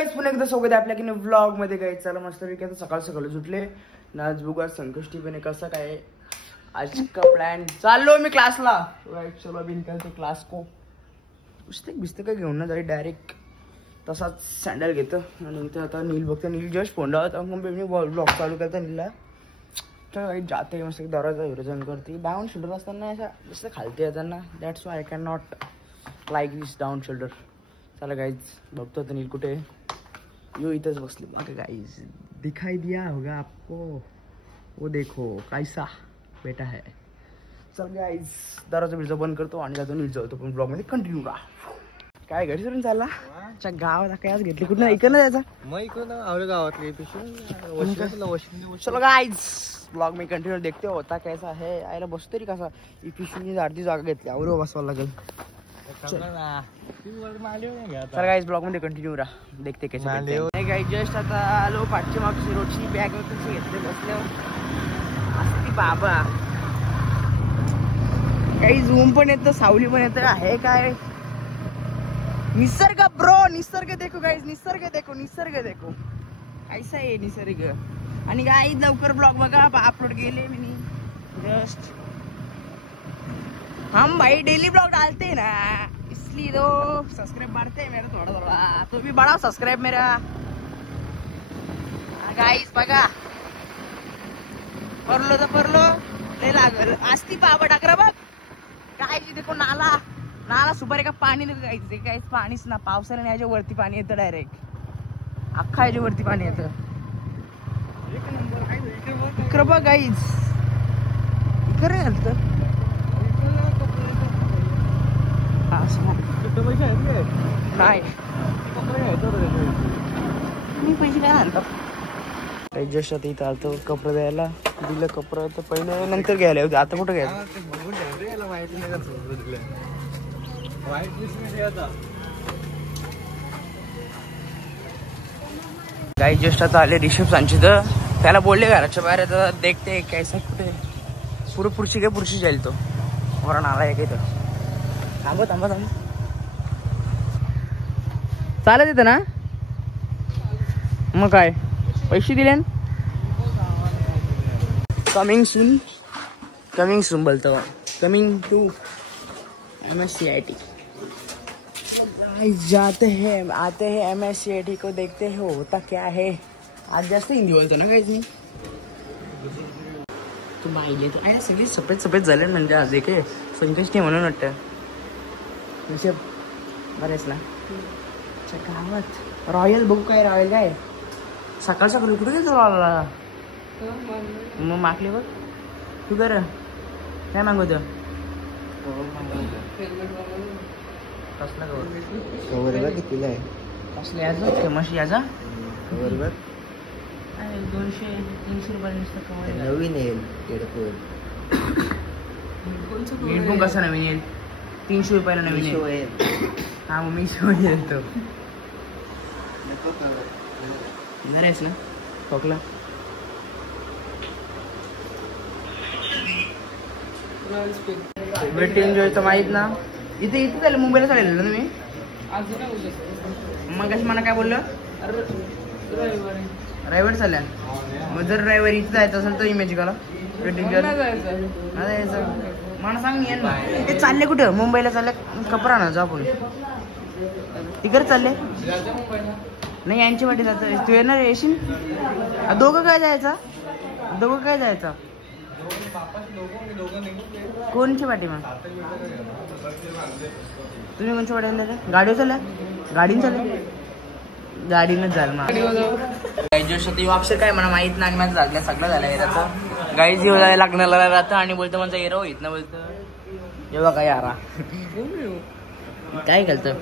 Guys पुन्हा एकदा सोबत आपल्या की व्लॉग मध्ये गाईज. चला मस्त पैकी आता सकाळ सकाळ उठले ना. आज बघू आज संकष्टी पण आहे कसं काय आज का प्लॅन. चाललो मी क्लासला. चलो अभी निकलते क्लास को. पुस्तक बिस्तक घेऊन ना जाई डायरेक्ट तसाच सँडल घेतो आणि इथं आता नील बघतो. नील जस्ट फोन लावता मग मी ब्लॉग चालू करता नीलला. तर जाते मस्त दरवाजा विरोजन करते. डाऊन शोल्डर असताना असा मस्त खालते येताना. That's why I can not like this down shoulder. चला गाइज बघतो आता नील कुठे. यो इथंच बसली बाकी गाइज. दिखाई दिया होगा आपको. वो देखो कैसा बेटा है. चल गाइज दरवाजा बिरजा बंद करतो आणि जातो नील जातो पण ब्लॉग मध्ये कंटिन्यू राहा. काय घरी सोडून चालला गावात काय आज घेतली कुठं इकडनं जायचा मग इकडून आवडे गावातले चलो गाइज ब्लॉग में कंटिन्यू देखते होता कैसा है. आयला बसतो तरी कसा पिशवी अर्धी जागा घेतली आवड बसवायला लागेल. चल गाइस ब्लॉग मध्ये कंटिन्यू राहा. देखते कैसे नाही गाइस. जस्ट आता आलो पाठच्या मागची रोडची बॅग कशी घेतले बसले असती बाबा. काही झूम पण येतं सावली पण येतं आहे काय निसर्ग ब्रो. निसर्ग देखो गाइस. निसर्ग देखो. निसर्ग देखो कैसा आहे निसर्ग. आणि गाइस लवकर ब्लॉग बघा अपलोड केले मी जस्ट. हम भाई डेली ब्लॉग डालते हैं ना इसलिए तो सब्सक्राइब बढ़ते हैं मेरा थोड़ा थोड़ा. तो भी बढ़ाओ सब्सक्राइब मेरा गाइस. बघा परलो तर परलो लय लागल असती बाबा टाकरा बघ काय. देखो नाला नाला सुपारी का पाणी नाही गाइस. गाइस पाणीच ना पावसाने याच्या वरती पाणी येतं डायरेक्ट. अख्खा याच्या वरती पाणी येतं. इकडं बघ गाइस. इकडे येतं नाही मी पैसे काय आणतात जस्ट आता इथं आलतो कपडे द्यायला. दिलं कपडे तर पहिले नंतर घ्यायला होते. आता कुठं घ्यायला काही जस्ट आता आले रिसेप्शनची. तर त्याला बोलले घराच्या बाहेर आता देखते कैसा कुठे पुढे पुढची काय पुढची जाईल तो वरण आला एक इथं. थांबा थांबा थांबा चालत येतं ना मग काय पैसे दिले. कमिंग सून बोलतो. Coming to MSCIT. जाते हैं आते हैं MSCIT को देखते हैं होता क्या है. आज जास्त हिंदी बोलतो ना काहीच नाही. तू बाईले तर आहे सगळी सफेद सफेद झाले म्हणजे आज एक संकष्टी म्हणून वाटतं. बरेच ना गावात रॉयल बघू काय रॉयल काय सकाळ सकाळी कुठे गेलो आला मग मागले बघ तू कर काय मागवत कसला कवर कितीला आहे कसला याचा फेमस याचा 200-300 रुपये नवीन येईल हेडफोन कसा नवीन येईल 300 रुपयाला नवीन येईल. हा मग मी येतो आहेस ना खोकला वेट एन्जॉय तर माहित ना. इथे झालं मुंबईला चालेल ना तुम्ही मग कसं मला काय बोललं रविवारी चालल्या. मग जर रविवारी इथे जायचं असेल तर इमेजिकाला वेटिंग जायचं मला सांग येईल ना. ते चालले कुठं मुंबईला चालले कपडा ना जा आपण तिकडे चालले नाही यांची वाटी जात तू येणार येशील. दोघं काय जायचा कोणची वाटी मग तुम्ही कोणच्या वाट्याला जायचं गाडीवर चालल्या गाडीने चालल्या गाडीनंच झालं मग अक्षर काय मला माहित नाही. माझं झालं सगळं झालं त्याचं गाईज येऊ जायला लग्नाला राहतं आणि बोलतं माझा हिरो येत ना बोलतं एवढा काय यारा काय घालतं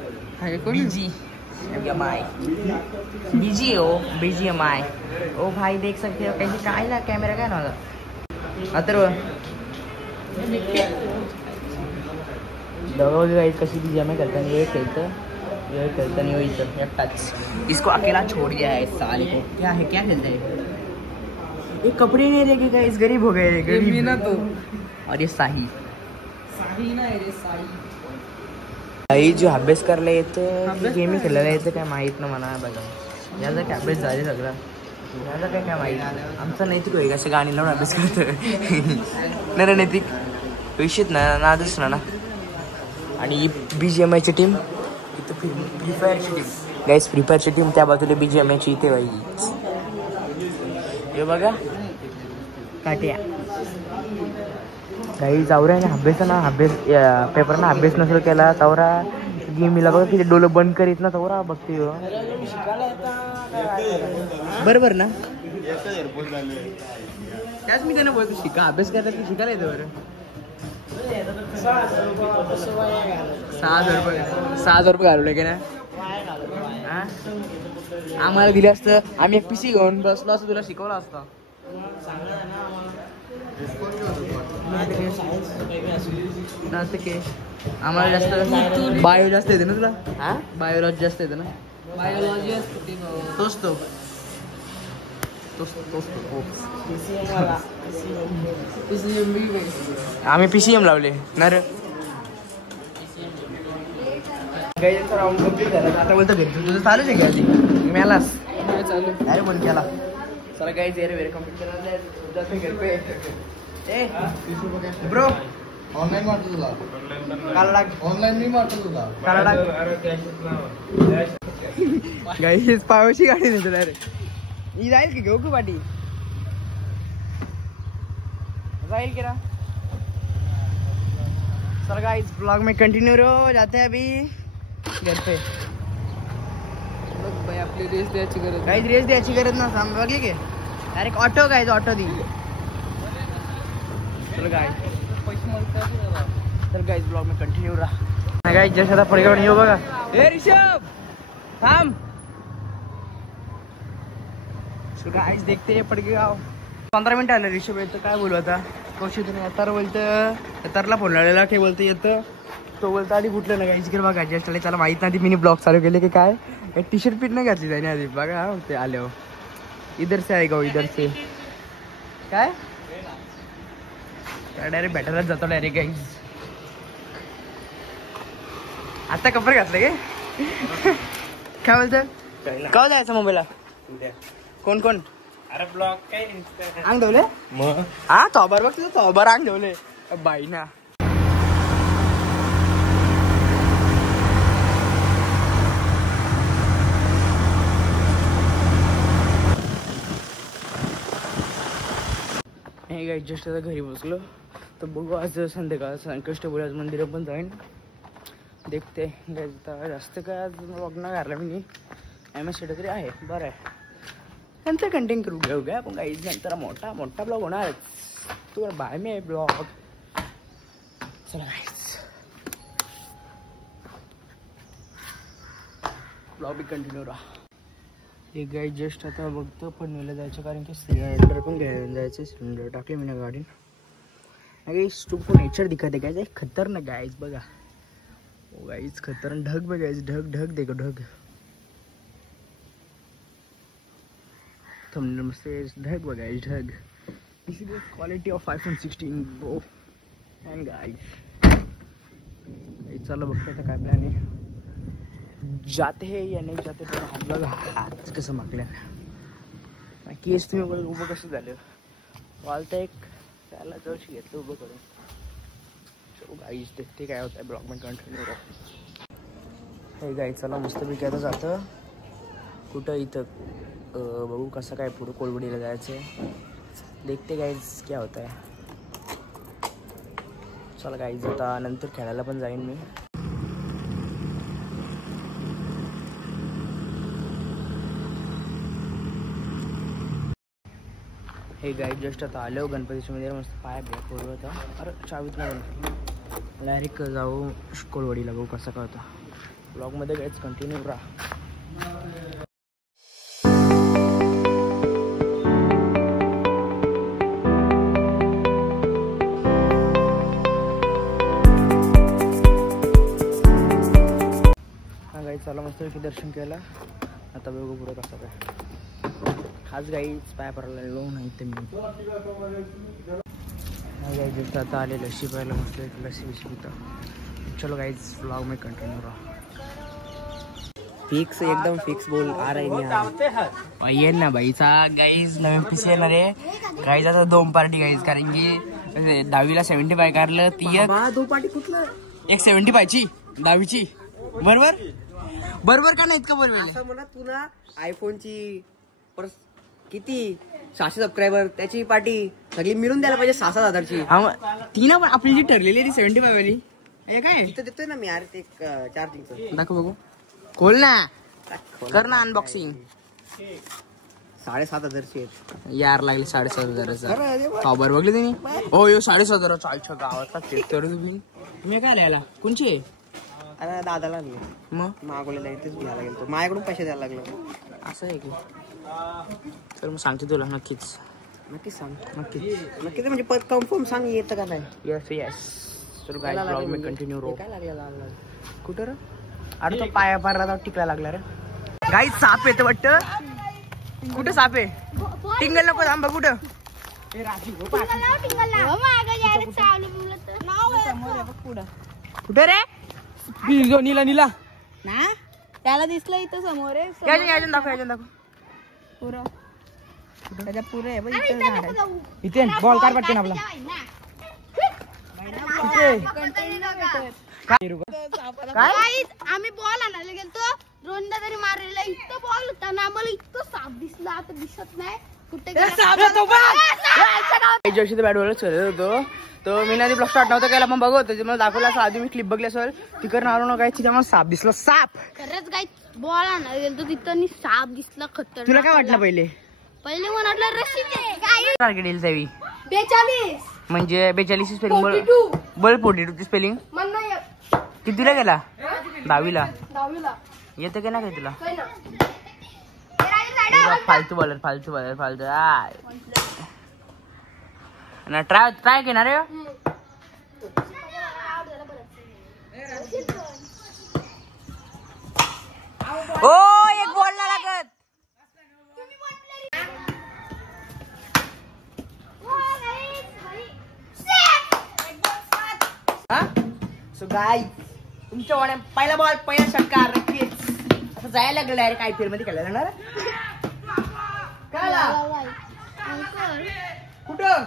BGMI ओ भाई देख सकते हो कैसे काय ला कॅमेरा काय नव्हता अथर्व दररोज गाइस कशी BGMI करता ये खेलता नहीं वही तो टच इसको अकेला छोड़ दिया है साले को. क्या खेलता है ये कपड़े नहीं लेके गाइस गरीब हो गए गरीब ना तो. और ये साही ना रे साही आई जो अभ्यास करायला येतं गेम खेळायला येतं काय माहीत ना मला बघा. याचा काय अभ्यास झाले सगळा याचा काय माहीत. आमचा नैतिक होईल असं गाणी लावून अभ्यास करतं नाही नैतिक विषयत नादच ना. आणि BGMI ची टीम इथं फ्री फायरची टीम गाईज फ्री फायरची टीम त्या बाजूला BGMI ची इथे बाई हे बघा काट्या काही चावऱ्याने अभ्यास पेपरना अभ्यास नसेल केला चावरा गेमीला बघा किती डोलं बंद करीत ना चावरा बघते बरोबर ना. त्याच मी त्यांना बोलतो शिका अभ्यास करायला की शिकायला येतं बरं. 6,000 रुपये घालवले की ना आम्हाला दिले असतं आम्ही एक PC घेऊन बसलो असं तुला शिकवलं असतं. आम्हाला जास्त बायो जास्त येते ना तुला. बायोलॉजी जास्त येते ना. बायोलॉजी असते आम्ही PCM लावले ना रे. राऊंड कम्प्लीट झाला आता बोलतो घरी तुझं चालूच आहे घ्यायची मेलास चालू अरे पण केला चला काही वेरे कम्प्लीट केला ब्रो ऑनलाईन मारतो तुला काला टाक ऑनलाईन मी मारतो तुला काला टाक गाईस पावशी गाडी नाही तुला रे ही जाईल की घेऊ की पाठी जाईल की ना. सर गाइस ब्लॉग में कंटिन्यू रहो जाते हैं अभी घर पे. भाई आपली रेस द्यायची गरज काही रेस द्यायची गरज ना साम बघली की डायरेक्ट ऑटो गाइस ऑटो दी. चलो गाइस ब्लॉग में कंटिन्यू रहा गाइस जैसे आता पडगाव नाही हो बघा. ए ऋषभ थांब. सो गाइस देखते हैं पडगाव 15 मिनिट आलं ऋषभ येतं काय बोलू आता कौशी तुम्ही अतार बोलतं अतारला फोन लावलेला काय बोलतं येतं तो बोलतो आधी कुठलं नाही इकडे बघा ॲडजस्ट आले त्याला माहीत नाही मी ब्लॉग चालू केले की काय टी-शर्ट पीट नाही घातली त्याने आधी बघा ते आले हो इधर से आहे गाव इधर से काय डायरेक्ट बॅटरलाच जातो डायरेक्ट गाईज. आता कपडे घातले काय बोलतं का जायचं मुंबईला कोण कोण अरे ब्लॉग काय अंग ठेवले मग हा तोबर बघ तुझं तोबर अंग ठेवले बाई ना. हे गाईज जस्ट आता घरी बसलो तर बघू आज संध्याकाळ संकष्टपुरी आज मंदिरात पण जाईन देखते गाईज. आता जास्त काय आज ब्लॉग नाही घातला मी MS तरी आहे बरं आहे नंतर कंटेंट करू घेऊ आपण गाईज नंतर मोठा ब्लॉग होणार तू बाय मी ब्लॉग. चला गाईज ब्लॉग बी कंटिन्यू राहा. एक गाईज जस्ट आता बघतो पनवेलला जायचं कारण की सिलेंडर पण घ्यायला जायचं. सिलेंडर टाकले मी ना गाडी गाईज तुमको नेचर दिखते गाईज खतरनाक गाईज बघा गाईज खतरनाक ढग बघायचं ढग देखो ढग thumbnail मस्त ढग बघायचं ढग. This is the quality of iPhone 16 Pro and guys चला बघतो आता काय प्लॅन आहे जाते है या नाही जाते पण आपल्याला हात कसं मागल्या केस तुम्ही उभं कसं झालं वालता एक त्याला जवळशी घेतलं उभं करून. सो गाईज देखते काय होतं ब्लॉग में कंटिन्यू राहू. हे गाईज चला मस्तपैकी आता जातं कुठं इथं बघू कसं काय पुढं कोलवडीला जायचं देखते गाईज क्या होता है. चला गाईज आता नंतर खेळायला पण जाईन मी. हे गाईज जस्ट आता आलो गणपतीच्या मंदिर मस्त पाय ब्लॉक करू होता अरे चावीत नाही डायरेक्ट जाऊ कोलवडीला बघू कसं काय होता. ब्लॉगमध्ये गाईज कंटिन्यू राहा. चला मस्त दर्शन केला आता बघू पुढे कसं काय. खास गाईच पाय पडायला लागलो नाही तर मी गाई आता आले लस्सी प्यायला मस्त लस्सी बिस्सी पिता चलो गाइस व्लॉग में कंटिन्यू रहा। फिक्स एकदम फिक्स बोल आ रहा है ये ना भाईचा गाईज नवीन पीसी येणार आहे गाईज. आता 2 पार्टी गाईज, कारण की 10वीला 75 काढलं ती एक 2 पार्टी कुठलं 75 ची 10वीची. बरोबर बरोबर का नाही? इतकं बरोबर असं म्हणा तुला आयफोनची परत किती 600 सबस्क्रायबर त्याची पार्टी सगळी मिळून द्यायला पाहिजे 6-7 हजारची. ती ना पण आपली जी ठरलेली आहे ती 75 वाली हे काय इथं देतोय ना मी. अरे ते चार्जिंगचं दाखव बघू. खोल ना, कर ना अनबॉक्सिंग. 7,500ची यार लागले 7,500 पावर बघले तुम्ही. हो यो 7,500 आईच्या गावातला चेक करू तुम्ही काय लिहायला कोणची आहे? अरे दादाला आणलं मग मागवलेला इथेच घ्यायला गेलो माझ्याकडून पैसे द्यायला लागले. असं आहे की तर मग सांगते तुला नक्कीच नक्की सांग नक्कीच नक्की म्हणजे कन्फर्म सांग येतं का नाही. Yes yes. चलो गाइस ब्लॉग में कंटिन्यू रो. काय लागलं कुठं रे? अरे तो पाया पारला टिकला लागला रे. गाइस साप येतं वाटतं. कुठं साप आहे? टिंगल नको थांब बघ कुठं. कुठे रे? नीला नीला ना त्याला दिसलं इथं समोर आहे याच्यान दाखव पुरं त्याच्या पुरे आहे बघ इथं झाड आहे. इथे बॉल कार पटकन आपला. काय आम्ही बॉल आणायला गेलतो रोंडा तरी मारलेला इथं बॉल होता ना आम्हाला इतकं साप दिसला आता दिसत नाही कुठे जशी बॅट बॉल खेळत होतो तो मी ना ती ब्लॉग स्टार्ट नव्हता केला पण बघत होतो मला दाखवला असं. आधी मी क्लिप बघली असेल तिकडनं आलो ना काय तिथे मला साप दिसला. साप खरंच काय बॉल आणायला गेलतो तिथं साप दिसला खतरनाक. तुला काय वाटलं पहिले मला वाटलं रस्सीचे काय टार्गेट येईल त्यावी 42 म्हणजे 42 स्पेलिंग बल 42 स्पेलिंग कितीला गेला? 10वीला येतं की नाही काय तुला? फालतू बॉलर ना ट्राय घेणार रे. ओ एक बॉल ना लागत. सो गाइस तुमच्या वाड्या पहिला बॉल पहिला षटकार नक्कीच. आता जायला लागलं डायरेक्ट IPL मध्ये खेळायला जाणार. काय कुठं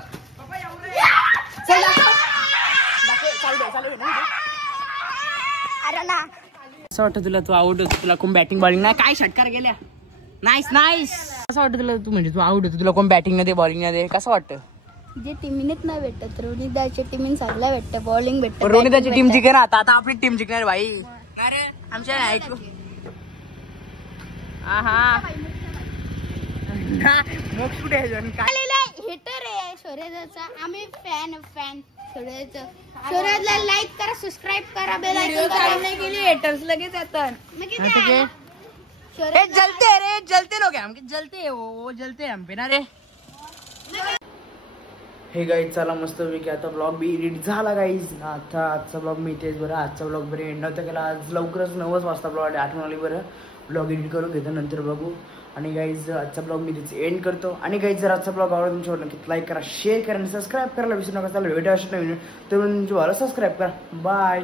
असं वाटतं तुला तू आउट होतो तुला कोण बॅटिंग बॉलिंग नाही काय षटकार गेल्या. Nice nice. असं वाटतं तुला तू म्हणजे तू आउट होतो तुला कोण बॅटिंग नाही दे बॉलिंग नाही दे कसं वाटतं? जे टीमीनेच नाही भेटत रोनिदाच्या टीमीन सगळ्या भेटतं बॉलिंग भेटत. रोनिदाची टीम जिंकणार आता आपली टीम जिंकणार भाई. अरे आमच्या ऐकू कुठे हेटर आहे सूर्यचा आम्ही फॅन सूर्यला लाईक करा सबस्क्राईब करा बेल आयकॉन केली हेटर्स लगेच येतात. जलते लोग हैं हम जलते वो जलते हम पे ना रे. हे गाईज चला मस्त पैकी आता ब्लॉग बी एडिट झाला गाईज. आता आजचा ब्लॉग मी इथेच बरं आजचा ब्लॉग बरं एंड नव्हता केला. आज लवकरच 9 वाजता ब्लॉग आठवण आली बरं ब्लॉग एडिट करून घेतो नंतर बघू. आणि गाईज आजचा ब्लॉग मी तिथे एंड करतो. आणि गाईज जर आजचा ब्लॉग आवडला तुमच्यावर नक्की लाईक करा शेअर करा आणि सबस्क्राईब करायला विसरू नका. चालू व्हिडिओ अशी नवीन तर तुमच्या सबस्क्राईब करा. बाय.